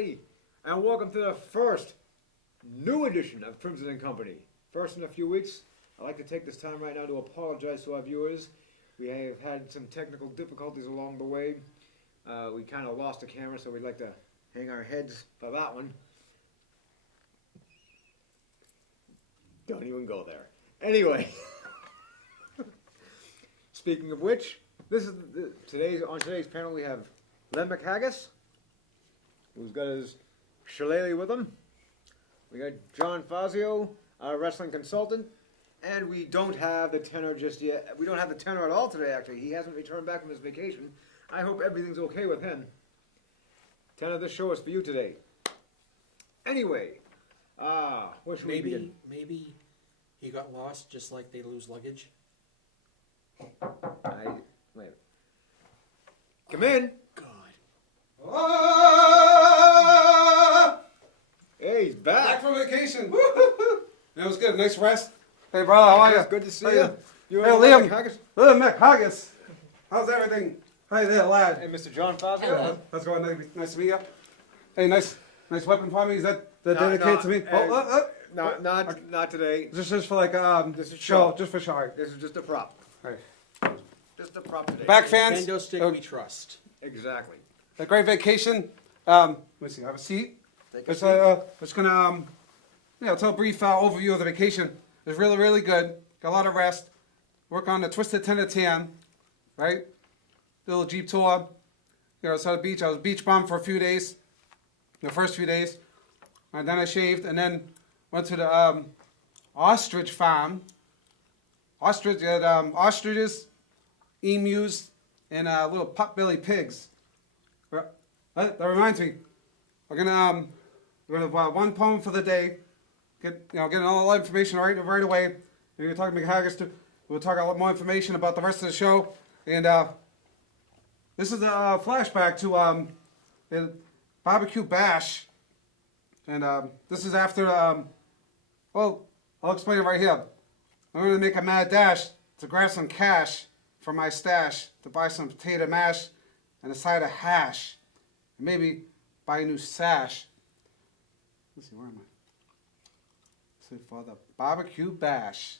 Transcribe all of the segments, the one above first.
everybody, and welcome to the first new edition of Krymzon Kompany. First in a few weeks. I'd like to take this time right now to apologize to our viewers. We have had some technical difficulties along the way. We kind of lost the camera, so we'd like to hang our heads for that one. Don't even go there. Anyway, speaking of which, this is on today's panel we have Len McHaggis, who's got his shillelagh with him. We got John Fazio, our wrestling consultant, and we don't have the tenor just yet. We don't have the tenor at all today, actually. He hasn't returned back from his vacation. I hope everything's okay with him. Tenor, this show is for you today. Anyway, what should we begin? Maybe he got lost just like they lose luggage. Wait. Come in. God. Hey, he's back. Back from vacation. That was good. Nice rest. Hey, brother, how are you? Good to see you. Hey, Liam. Liam McHaggis. How's everything? Hi there, lad. Hey, Mr. John Fazio. Hello. How's it going? Nice to meet you. Hey, nice weapon for me. Is that dedicated to me? Not today. This is just for like This is show, show. just for show. This is just a prop. Right. Just a prop today. Back fans. Kendo stick we trust. Exactly. A great vacation. Let me see. Have a seat. Take a Just seat. just gonna tell a brief overview of the vacation. It was really, really good. Got a lot of rest. Work on the Twisted Tender Tan, right? Little Jeep tour. Saw the beach. I was beach bum for a few days. The first few days. And then I shaved and then went to the ostrich farm. Ostriches, emus, and little pot-belly pigs. That reminds me, we're gonna one poem for the day. Get all the information right away. And we're talking to McHaggis too. We'll talk a lot more information about the rest of the show. And this is a flashback to the barbecue bash. And this is after. Well, I'll explain it right here. I'm going to make a mad dash to grab some cash from my stash to buy some potato mash and a side of hash. And maybe buy a new sash. Let's see, where am I? So for the barbecue bash,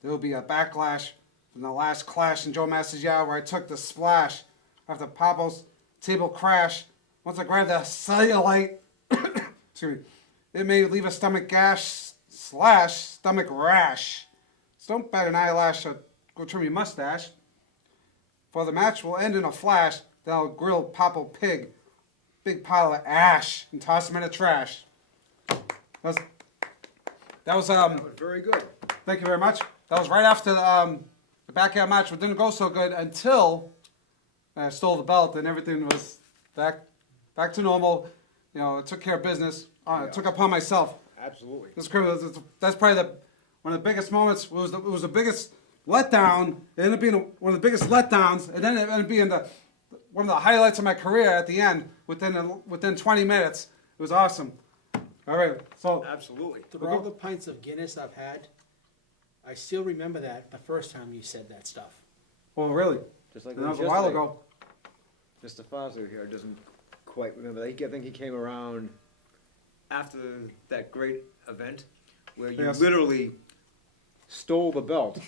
there will be a backlash from the last clash in Joe Masters' yard where I took the splash after Papo's table crash. Once I grabbed the cellulite, excuse me, it may leave a stomach gash / stomach rash. So don't bat an eyelash or go trim your mustache. For the match will end in a flash. Then I'll grill Papo pig, big pile of ash, and toss him in the trash. That was very good. Thank you very much. That was right after the backyard match, but didn't go so good until I stole the belt and everything was back to normal. I took care of business. I took it upon myself. Absolutely. That's probably one of the biggest moments. It was the biggest letdown. It ended up being one of the biggest letdowns, and then it ended up being one of the highlights of my career at the end. Within 20 minutes, it was awesome. All right, so Absolutely. Through all the pints of Guinness I've had, I still remember that the first time you said that stuff. well, really, Just like that was a while yesterday. ago. Mr. Fazio here doesn't quite remember that. I think he came around after that great event where you Yes. literally stole the belt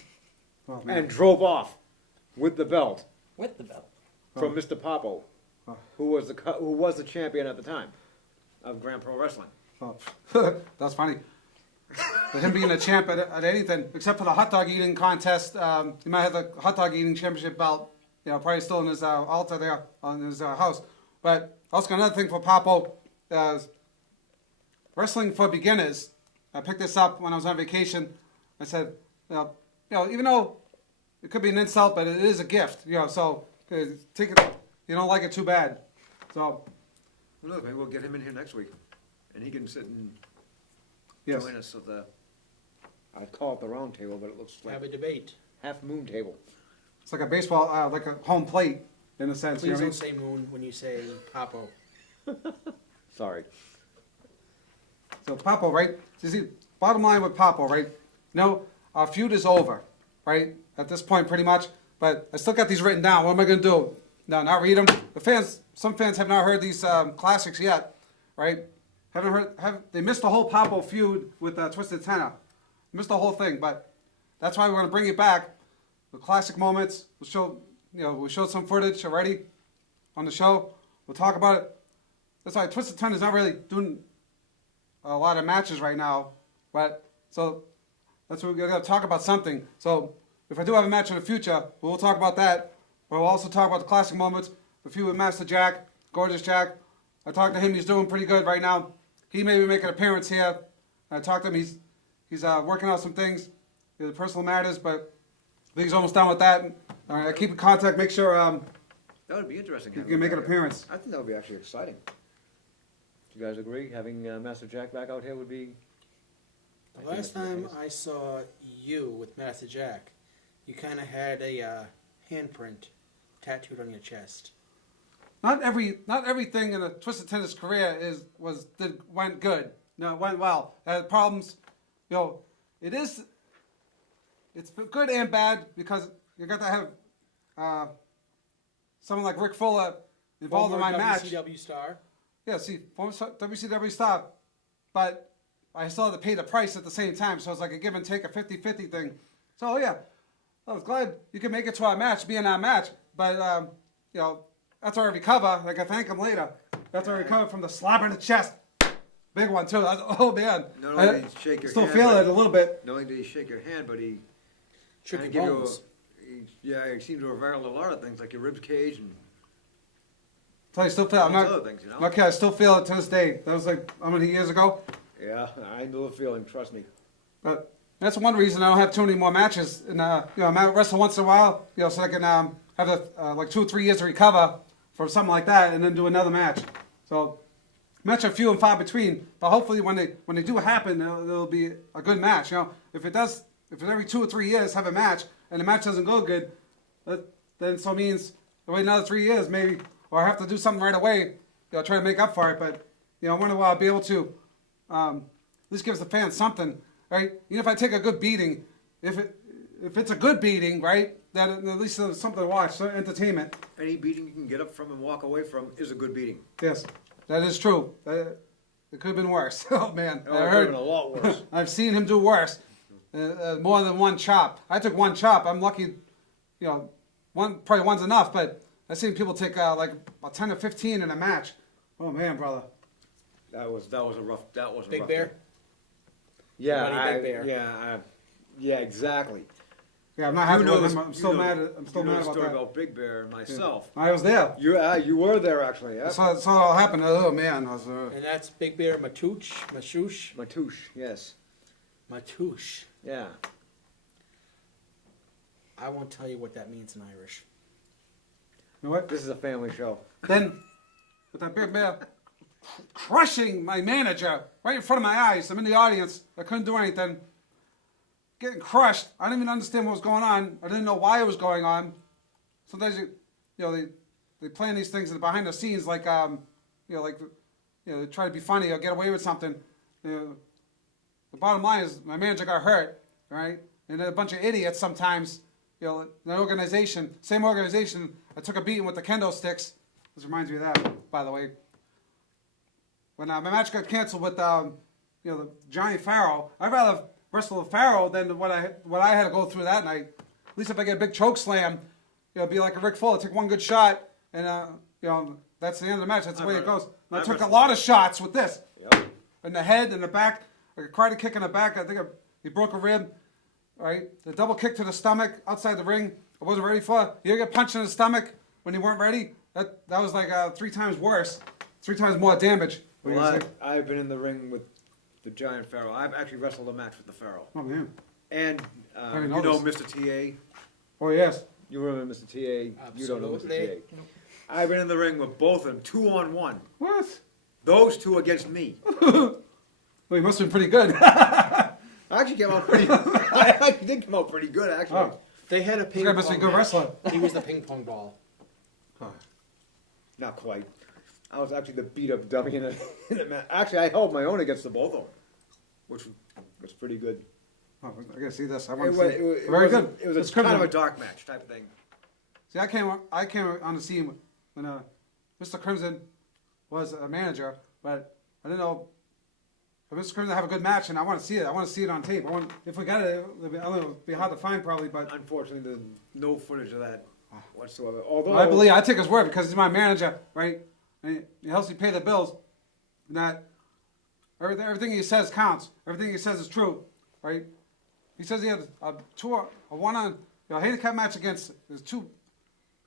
Oh, man. and drove off with the belt With the belt. from Mr. Papo, Oh. who was the champion at the time of Grand Pro Wrestling. Oh, that's funny. But him being a champ at anything, except for the hot dog eating contest, he might have the hot dog eating championship belt, probably still in his altar there on his house. But also got another thing for Papo, wrestling for beginners. I picked this up when I was on vacation. I said, even though it could be an insult, but it is a gift, so take it. You don't like it too bad. So, Well, look, maybe we'll get him in here next week, and he can sit and yes. join us at I call it the round table, but it looks Have like a debate. half moon table. It's like a baseball, like a home plate in a sense. Please you know don't say moon when you say Papo. Sorry. So Papo, right? So you see, bottom line with Papo, right? Our feud is over, right? At this point, pretty much. But I still got these written down. What am I going to do? No, not read them. Some fans have not heard these classics yet, right? Haven't heard. They missed the whole Pablo feud with Twisted Tenor. Missed the whole thing, but that's why we're gonna bring it back. The classic moments. We showed some footage already on the show. We'll talk about it. That's why Twisted Tenor's not really doing a lot of matches right now, but so that's what we're gonna talk about something. So if I do have a match in the future, we'll talk about that. We'll also talk about the classic moments. The feud with Master Jack, Gorgeous Jack. I talked to him. He's doing pretty good right now. He may be making an appearance here. I talked to him. He's working out some things, personal matters, but I think he's almost done with that. All right, I keep in contact. Make sure That would be interesting. he can make an appearance. I think that would be actually exciting. Do you guys agree? Having Master Jack back out here would be. The last time I saw you with Master Jack, you kind of had a handprint tattooed on your chest. Not everything in a Twisted Tenor's career went good. No, it went well. Had problems. It's good and bad because you got to have someone like Rick Fuller involved in my match. WCW star. Yeah, former WCW star, but I still had to pay the price at the same time, so it's like a give and take, a 50-50 thing. So yeah, I was glad you could make it to our match, be in our match, but after I recover, I can thank him later. After I recover from the slap in the chest, big one too. Oh man, Not only did he shake your still hand, feel but- it a little bit. Not only did he shake your hand, but he Tricky kinda give you bones. he seemed to have rattled a lot of things like your rib cage and So I still feel. I'm all not. these other things, you know. Okay, I still feel it to this day. That was like how many years ago? Yeah, I know the feeling. Trust me. But that's one reason I don't have too many more matches. And I'm out wrestle once in a while, so I can have like 2 or 3 years to recover from something like that, and then do another match. So match are few and far between. But hopefully, when they do happen, it'll be a good match. If it's every 2 or 3 years have a match and the match doesn't go good, then so means I wait another 3 years maybe, or I have to do something right away. Try to make up for it. But I want to be able to at least give the fans something, right? Even if I take a good beating, if it's a good beating, right, then at least there's something to watch, some entertainment. Any beating you can get up from and walk away from is a good beating. Yes, that is true. It could have been worse. Oh man, Oh, it could have been a lot worse. I've seen him do worse. More than one chop. I took one chop. I'm lucky. Probably one's enough, but I've seen people take like a 10 or 15 in a match. Oh man, brother. That was a rough. That was a Big rough Bear. one. Yeah, Bloody Big Bear. yeah, exactly. Yeah, I'm not happy know with this- him. I'm still you know- mad. I'm still you know mad the about story that. about Big Bear and myself. I was there. You were there actually. Yeah. I saw it all happen. Oh man, I was. And that's Big Bear Matouche. Matouche. Yes. Matouche. Yeah. I won't tell you what that means in Irish. You know what? This is a family show. Then, with that Big Bear crushing my manager right in front of my eyes. I'm in the audience. I couldn't do anything. Getting crushed. I didn't even understand what was going on. I didn't know why it was going on. Sometimes they plan these things behind the scenes, like they try to be funny or get away with something. The bottom line is my manager got hurt, right? And a bunch of idiots sometimes. The organization, same organization. I took a beating with the kendo sticks. This reminds me of that, by the way. When my match got canceled with the giant Pharaoh, I'd rather wrestle with Pharaoh than what I had to go through that night. At least if I get a big choke slam, be like a Rick Fuller, take one good shot, and that's the end of the match. That's the way it goes. And I took a lot of shots with this, Yep. in the head, in the back. I cried a kick in the back. I think he broke a rib. All right, the double kick to the stomach outside the ring. I wasn't ready for. You ever get punched in the stomach when you weren't ready? That was like 3 times worse, 3 times more damage. What do you Well, say? I've been in the ring with the giant Pharaoh. I've actually wrestled a match with the Pharaoh. Oh man. And I you didn't know know Mr. TA. Oh yes. You remember Mr. TA. You don't know Mr. Absolutely. TA. I've been in the ring with both of them, 2-on-1. What? Those two against me. Well, he must have been pretty good. I actually came out pretty. I actually did come out pretty good, actually. Oh. They had a This ping guy pong must be a good match. wrestler. He was the ping pong ball. Not quite. I was actually the beat up dummy in the match. Actually, I held my own against the both of them, which was pretty good. Oh, I gotta see this. I It want was, to see. Very was good. It was It's a kind of Krymzon. a dark match type of thing. See, I came on the scene when Mr. Krymzon was a manager, but I didn't know if Mr. Krymzon have a good match, and I want to see it. I want to see it on tape. If we got it, it'll be hard to find probably, but Unfortunately, there's no footage of that whatsoever. Although I take his word because he's my manager, right? And he helps me pay the bills. And that everything he says counts. Everything he says is true, right? He says he had a handicap match against there's two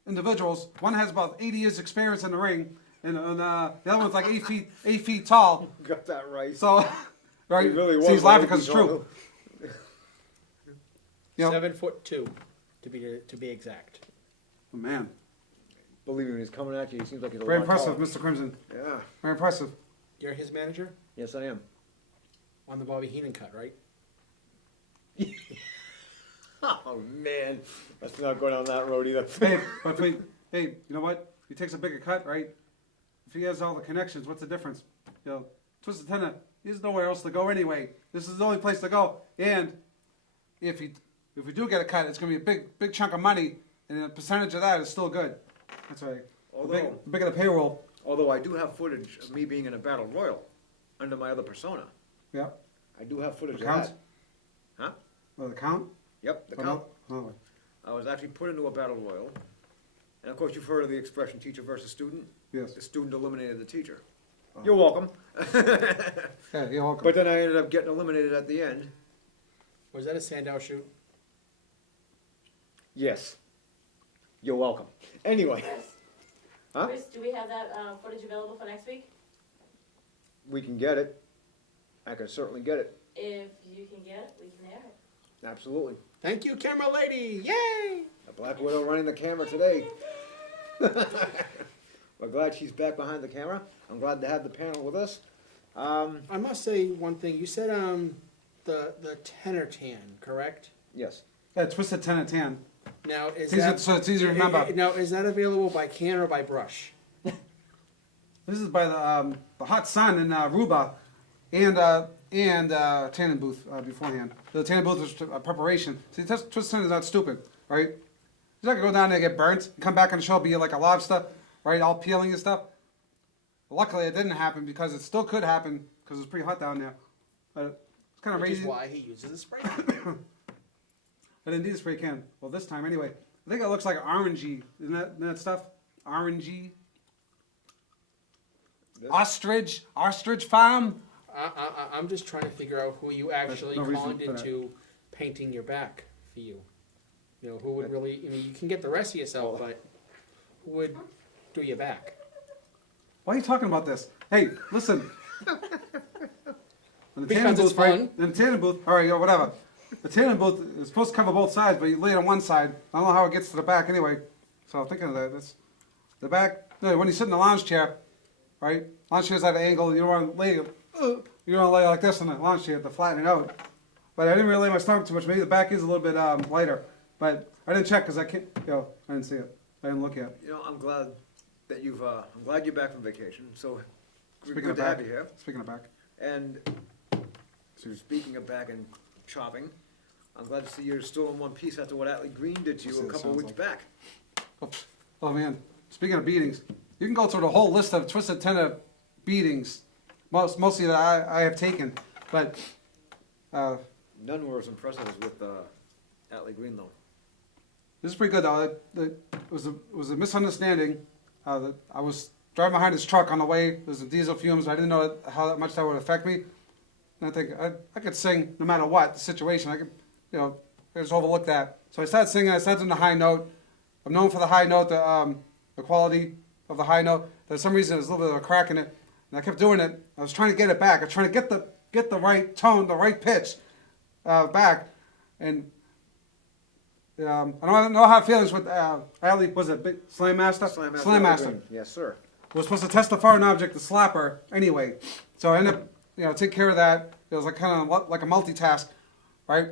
individuals. One has about 80 years experience in the ring, and the other one's like 8 feet tall. got that right. So, right? He really So he's was laughing like because it's true. You know, 7'2", to be exact. oh, man, Believe me, when he's coming at you, he seems like he's a very lot impressive, taller. Mr. Krymzon. Yeah. Very impressive. You're his manager Yes, I am. on the Bobby Heenan cut, right? Oh man, let's not go down that road either. Hey, you know what? He takes a bigger cut, right? If he has all the connections, what's the difference? You know, Twisted Tender, there's nowhere else to go anyway. This is the only place to go. And if we do get a cut, it's going to be a big chunk of money, and a percentage of that is still good. That's right. Although, The bigger the payroll. although I do have footage of me being in a battle royal under my other persona. Yeah. I do have footage The of count? that. Huh? Oh, the count? Yep, the Oh, count. no? Oh, I was actually put into a battle royal. And of course, you've heard of the expression teacher versus student. yes. The student eliminated the teacher. Oh. You're welcome. Yeah, you're welcome. But then I ended up getting eliminated at the end. Was that a Sandow shoot? Yes. You're welcome. Anyway, huh? Chris, do we have that footage available for next week? We can get it. I can certainly get it. If you can get it, we can air it. Absolutely. Thank you, camera lady! Yay! A Black Widow running the camera today. We're glad she's back behind the camera. I'm glad to have the panel with us. I must say one thing. You said the tenor tan, correct? Yes. Yeah, Twisted Tender Tan. Now is It's easy- that so it's easier to remember. Now is that available by can or by brush? This is by the Hot Sun in Aruba and tanning booth beforehand. The tanning booth was preparation. See, Twisted Tender is not stupid, right? He's not gonna go down there and get burnt, come back on the show, be like a lobster, right, all peeling and stuff. Luckily, it didn't happen because it still could happen because it's pretty hot down there. But it's kind of Which is raising. why he uses a spray can. I didn't need a spray can. Well, this time anyway. I think it looks like orangey. Isn't that stuff? Orangey. This? Ostrich farm. I'm just trying to figure out who you actually There's no reason conned for that. into painting your back for you. You know, who would really, I mean, you can get the rest of yourself, but who would do your back? Why are you talking about this? Hey, listen. In the Because tanning it's booth, right? fun. In the tanning booth, all right, whatever. The tanning booth is supposed to cover both sides, but you lay it on one side. I don't know how it gets to the back anyway. So I'm thinking of that. That's the back. No, when you sit in the lounge chair, right? Lounge chair's at an angle. You don't want to lay. You don't want to lay like this in the lounge chair to flatten it out. But I didn't really lay my stomach too much. Maybe the back is a little bit lighter. But I didn't check because I can't. I didn't see it. I didn't look yet. You know, I'm glad that I'm glad you're back from vacation. So Speaking good of to back. have you here. Speaking of back. And speaking of back and chopping, I'm glad to see you're still in one piece after what Atlee Green did to you a It couple of sounds weeks like- back. Oh man, speaking of beatings, you can go through the whole list of Twisted Tender beatings, mostly that I have taken, but None were as impressive as with Atlee Green, though. this is pretty good though. It was a misunderstanding. That I was driving behind his truck on the way. There's some diesel fumes. I didn't know how much that would affect me. And I think I could sing no matter what the situation. I could, I just overlook that. So I started singing. I started on the high note. I'm known for the high note, the quality of the high note. For some reason, there's a little bit of a crack in it, and I kept doing it. I was trying to get it back. I was trying to get the right tone, the right pitch back, and I don't know how it feels with Atlee. Was it Slam Master? Slam Slam Master. Green. Yes, sir. Was supposed to test the foreign object, the slapper, anyway. So I ended up, take care of that. It was like kind of like a multitask, right?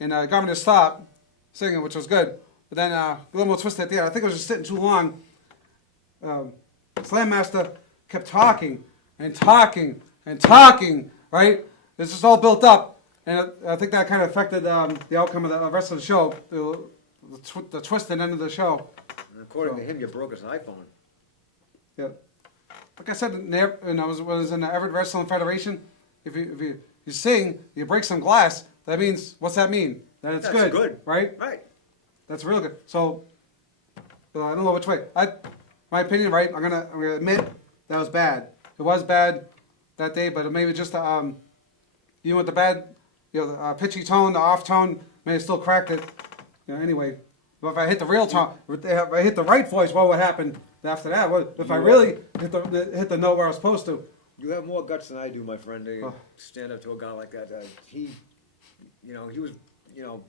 And it got me to stop singing, which was good. But then a little more twisted at the end. I think I was just sitting too long. Slam Master kept talking and talking and talking, right? It's just all built up. And I think that kind of affected the outcome of the rest of the show, the twisted end of the show. And according to him, you broke his iPhone. Yep. like I said, and I was in the Everett Wrestling Federation. If you sing, you break some glass. That means, what's that mean? That it's That's good. right? Right. That's real good. So I don't know which way. My opinion, right? I'm gonna admit that was bad. It was bad that day, but maybe just with the bad, the pitchy tone, the off tone, may have still cracked it. Anyway, but if I hit the real tone, if I hit the right voice, what would happen after that? If I really hit the note where I was supposed to? You have more guts than I do, my friend, to Oh. stand up to a guy like that. He was,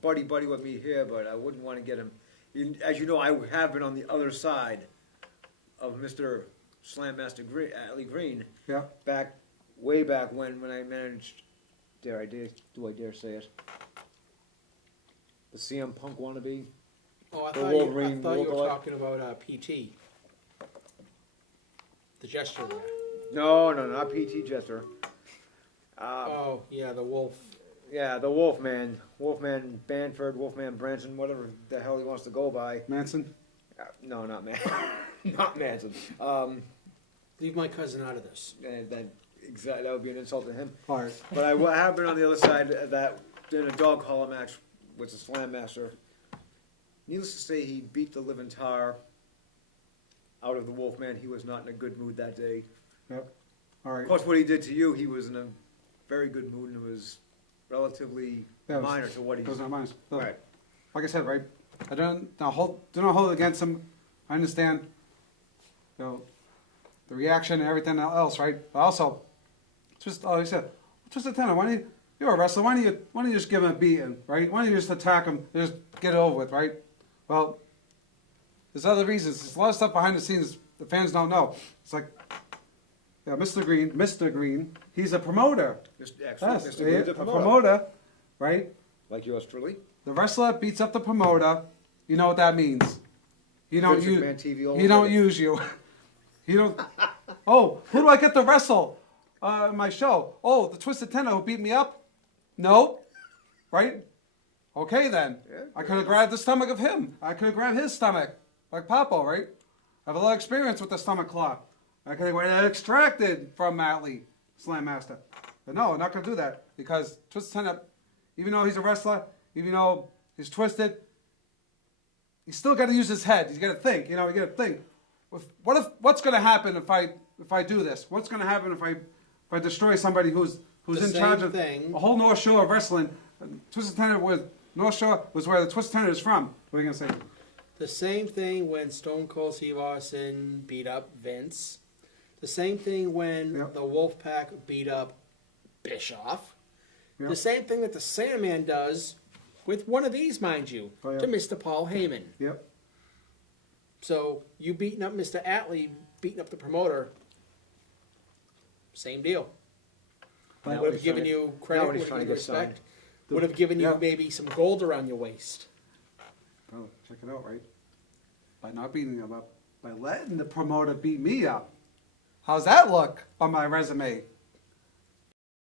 buddy with me here, but I wouldn't want to get him. As you know, I have been on the other side of Mr. Slam Master Atlee Green. Yeah. Way back when I managed, do I dare say it? The CM Punk wannabe. Oh, I The thought you Wolverine were lookalike. talking about PT. The gesture there. No, not PT Jester. Oh, yeah, the wolf. Yeah, the Wolfman Banford, Wolfman Branson, whatever the hell he wants to go by. Manson. No, not Man, not Manson. Leave my cousin out of this. That would be an insult to him. All right. But I have been on the other side of that in a dog collar match with the Slam Master. Needless to say, he beat the living tar out of the Wolfman. He was not in a good mood that day. Yep. All right. Of course, what he did to you, he was in a very good mood, and it was relatively Yeah, it was- minor to what he's. Those are mine. Look, Right. like I said, right? I do not hold it against him. I understand, the reaction and everything else, right? But also, he said, Twisted Tender, you're a wrestler. Why don't you just give him a beating, right? Why don't you just attack him and just get it over with, right? Well, there's other reasons. There's a lot of stuff behind the scenes the fans don't know. It's like, Mr. Green, he's a promoter. Actually, Yes, Mr. Green's a promoter, right? like yours truly. The wrestler beats up the promoter. You know what that means. He don't Vince use. McMahon TV all He don't over. use you. He don't. Oh, who do I get to wrestle? In my show. Oh, the Twisted Tender who beat me up. No, right? Okay then. Yeah. I could have grabbed the stomach of him. I could have grabbed his stomach, like Papo, right? I have a lot of experience with the stomach claw. I could have extracted from Atlee, Slam Master. But no, I'm not going to do that because Twisted Tender, even though he's a wrestler, even though he's twisted, he's still got to use his head. He's got to think. You got to think. What's going to happen if I do this? What's going to happen if I destroy somebody who's The in charge of same thing. a whole North Shore of wrestling? Twisted Tender North Shore was where the Twisted Tender is from. What are you going to say? The same thing when Stone Cold Steve Austin beat up Vince. The same thing when Yep. the Wolfpack beat up Bischoff. Yep. The same thing that the Sandman does with one of these, mind you, Oh, yeah. to Mr. Paul Heyman. Yep. So you beating up Mr. Atlee, beating up the promoter, same deal. Now Would he's have given trying to- you now credit, he's would have trying to given you get signed. respect, would have given you Yeah. maybe some gold around your waist. Oh, check it out, right? By not beating him up, by letting the promoter beat me up. How's that look on my resume?